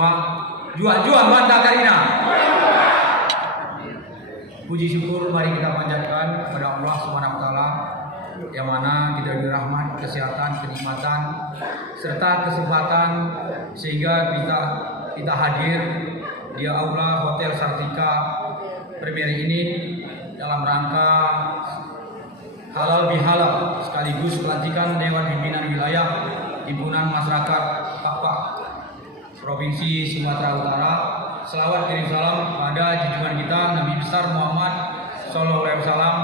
semua. Jual Banda Karina. Puji syukur mari kita panjatkan kepada Allah Subhanahu wa taala yang mana kita diberi rahmat, kesehatan, kenikmatan serta kesempatan sehingga kita hadir di aula Hotel Sartika Premier ini dalam rangka halal bihalal sekaligus pelantikan Dewan Pimpinan Wilayah Himpunan Masyarakat Pak Provinsi Sumatera Utara. Selawat kirim salam pada junjungan kita Nabi besar Muhammad Sallallahu Alaihi Wasallam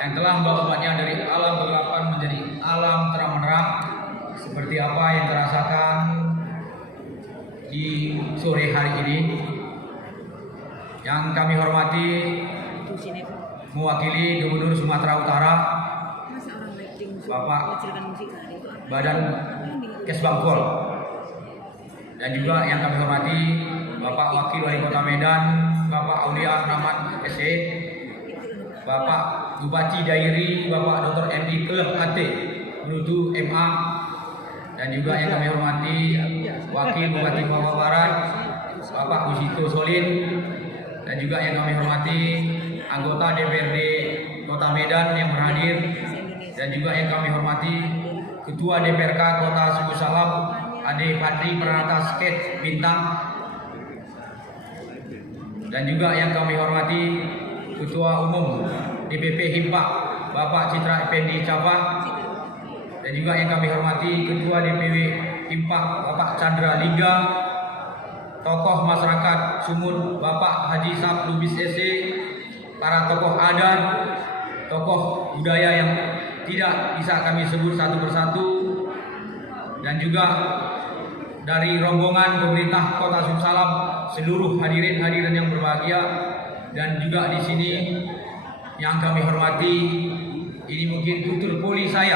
yang telah membawa umatnya dari alam kegelapan menjadi alam terang menerang seperti apa yang terasakan di sore hari ini. Yang kami hormati mewakili Gubernur Sumatera Utara Bapak Badan Kesbangpol, dan juga yang kami hormati Bapak Wakil Wali Kota Medan Bapak Aulia Rahman SE, Bapak Bupati Dairi Bapak Dr. MD Klub AT Menuju MA, dan juga yang kami hormati Wakil Bupati Papua Barat Bapak Usito Solin, dan juga yang kami hormati anggota DPRD Kota Medan yang berhadir, dan juga yang kami hormati Ketua DPRK Kota Suku Salam Ade Padri Pranata Skate Bintang, dan juga yang kami hormati Ketua Umum DPP Himpak Bapak Citra Effendi Capa, dan juga yang kami hormati Ketua DPW Himpak Bapak Chandra Lingga, tokoh masyarakat Sumut Bapak Haji Sab Lubis SC, para tokoh adat, tokoh budaya yang tidak bisa kami sebut satu persatu, dan juga dari rombongan pemerintah Kota Sumsalam, seluruh hadirin yang berbahagia, dan juga di sini yang kami hormati, ini mungkin tutur poli saya,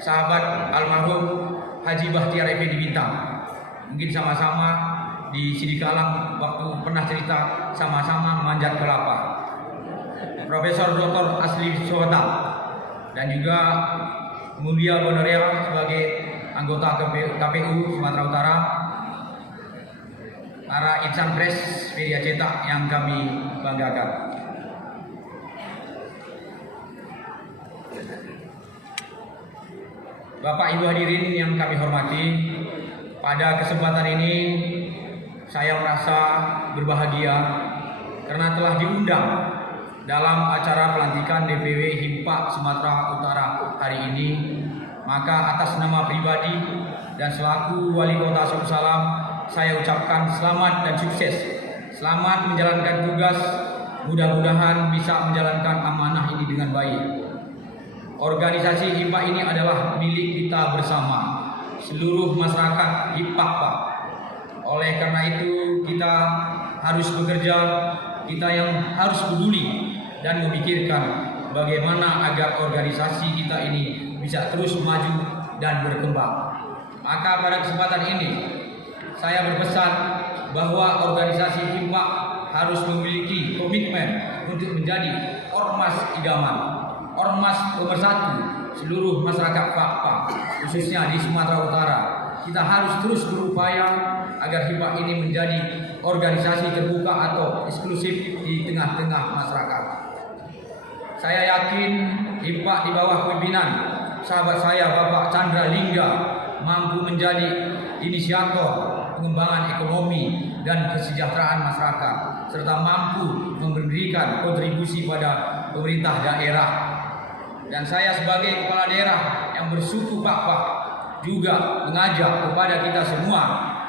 sahabat almarhum Haji Bahtiar Effendi Bintang. Mungkin sama-sama di Sidikalang waktu pernah cerita sama-sama memanjat kelapa. Profesor Dr. Asli Sohota, dan juga Mulia Bonorea sebagai anggota KPU Sumatera Utara, para insan pres media cetak yang kami banggakan. Bapak Ibu hadirin yang kami hormati, pada kesempatan ini saya merasa berbahagia karena telah diundang dalam acara pelantikan DPW Himpak Sumatera Utara hari ini. Maka atas nama pribadi dan selaku Wali Kota Suku Salam, saya ucapkan selamat dan sukses. Selamat menjalankan tugas, mudah-mudahan bisa menjalankan amanah ini dengan baik. Organisasi Himpak ini adalah milik kita bersama, seluruh masyarakat Himpak, Pak. Oleh karena itu kita harus bekerja, kita yang harus peduli dan memikirkan bagaimana agar organisasi kita ini bisa terus maju dan berkembang. Maka pada kesempatan ini saya berpesan bahwa organisasi Himpak harus memiliki komitmen untuk menjadi ormas idaman, ormas pemersatu seluruh masyarakat Papua, khususnya di Sumatera Utara. Kita harus terus berupaya agar Himpak ini menjadi organisasi terbuka atau eksklusif di tengah-tengah masyarakat. Saya yakin Himpak di bawah pimpinan sahabat saya Bapak Chandra Lingga mampu menjadi inisiator pengembangan ekonomi dan kesejahteraan masyarakat, serta mampu memberikan kontribusi pada pemerintah daerah. Dan saya sebagai kepala daerah yang bersuku Pak juga mengajak kepada kita semua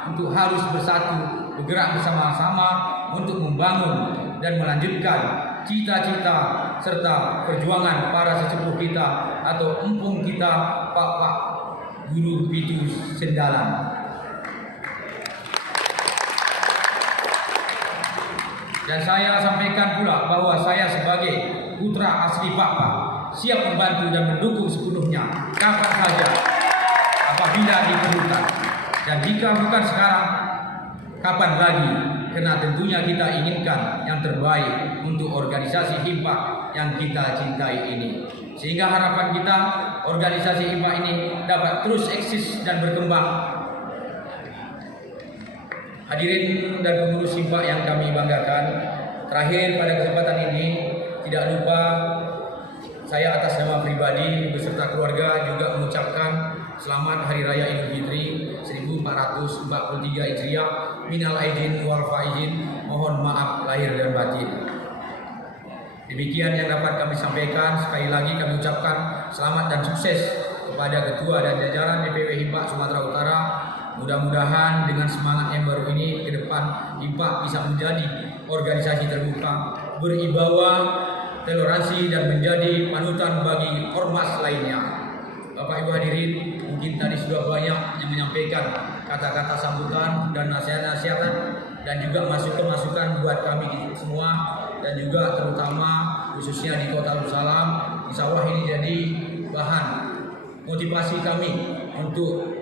untuk harus bersatu, bergerak bersama-sama untuk membangun dan melanjutkan cita-cita serta perjuangan para sesepuh kita atau empung kita Pak Guru Pitu Sendalan. Dan saya sampaikan pula bahwa saya sebagai putra asli Papua siap membantu dan mendukung sepenuhnya kapan saja apabila diperlukan. Dan jika bukan sekarang, kapan lagi? Karena tentunya kita inginkan yang terbaik untuk organisasi Himpak yang kita cintai ini. Sehingga harapan kita organisasi Himpak ini dapat terus eksis dan berkembang. Hadirin dan pengurus Himpak yang kami banggakan, terakhir pada kesempatan ini tidak lupa saya atas nama pribadi beserta keluarga juga mengucapkan selamat Hari Raya Idul Fitri 1443 Hijriah. Minal aidin wal faizin, mohon maaf lahir dan batin. Demikian yang dapat kami sampaikan. Sekali lagi kami ucapkan selamat dan sukses kepada Ketua dan jajaran DPW Himpak Sumatera Utara. Mudah-mudahan dengan semangat yang baru ini ke depan Himpak bisa menjadi organisasi terbuka, beribawa, toleransi dan menjadi panutan bagi ormas lainnya. Bapak Ibu hadirin, mungkin tadi sudah banyak yang menyampaikan kata-kata sambutan dan nasihat-nasihat dan juga masukan-masukan buat kami semua dan juga terutama khususnya di Kota Darussalam. Insya Allah ini jadi bahan motivasi kami untuk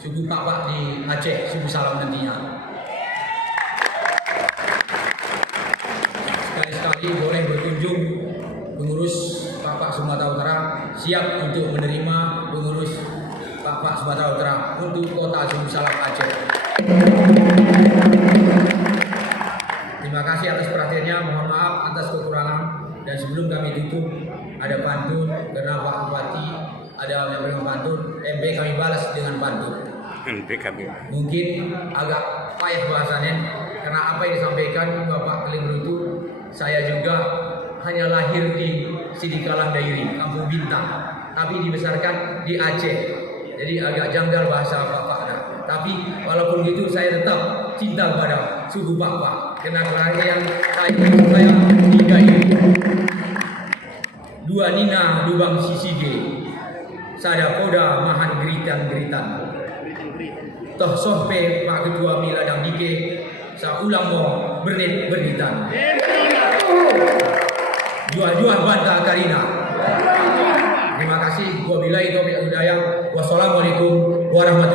suku Pak di Aceh, suku Salam nantinya. Sekali-sekali boleh berkunjung pengurus Pak Sumatera Utara, siap untuk menerima pengurus Pak Sumatera Utara untuk Kota Suku Salam Aceh. Terima kasih atas perhatiannya, mohon maaf atas kekurangan, dan sebelum kami tutup ada pantun karena Pak Bupati ada yang beri pantun, MB kami balas dengan pantun. Mungkin agak payah bahasannya karena apa yang disampaikan Bapak Kelingru itu saya juga hanya lahir di Sidikalang Dairi, Kampung Bintang, tapi dibesarkan di Aceh. Jadi agak janggal bahasa Bapak. Tapi walaupun gitu saya tetap cinta kepada suku Bapak. Karena keluarga yang saya tiga ini. Dua Nina Lubang Sisige, Sadakoda Mahan Geritan-Geritan. Toh sohpe Pak Ketua Miladang Dike, sa ulang mo bernit-bernitan. Jual-jual bantah Karina. Terima kasih. Wabillahi taufiq wal hidayah. Wassalamualaikum warahmatullahi wabarakatuh.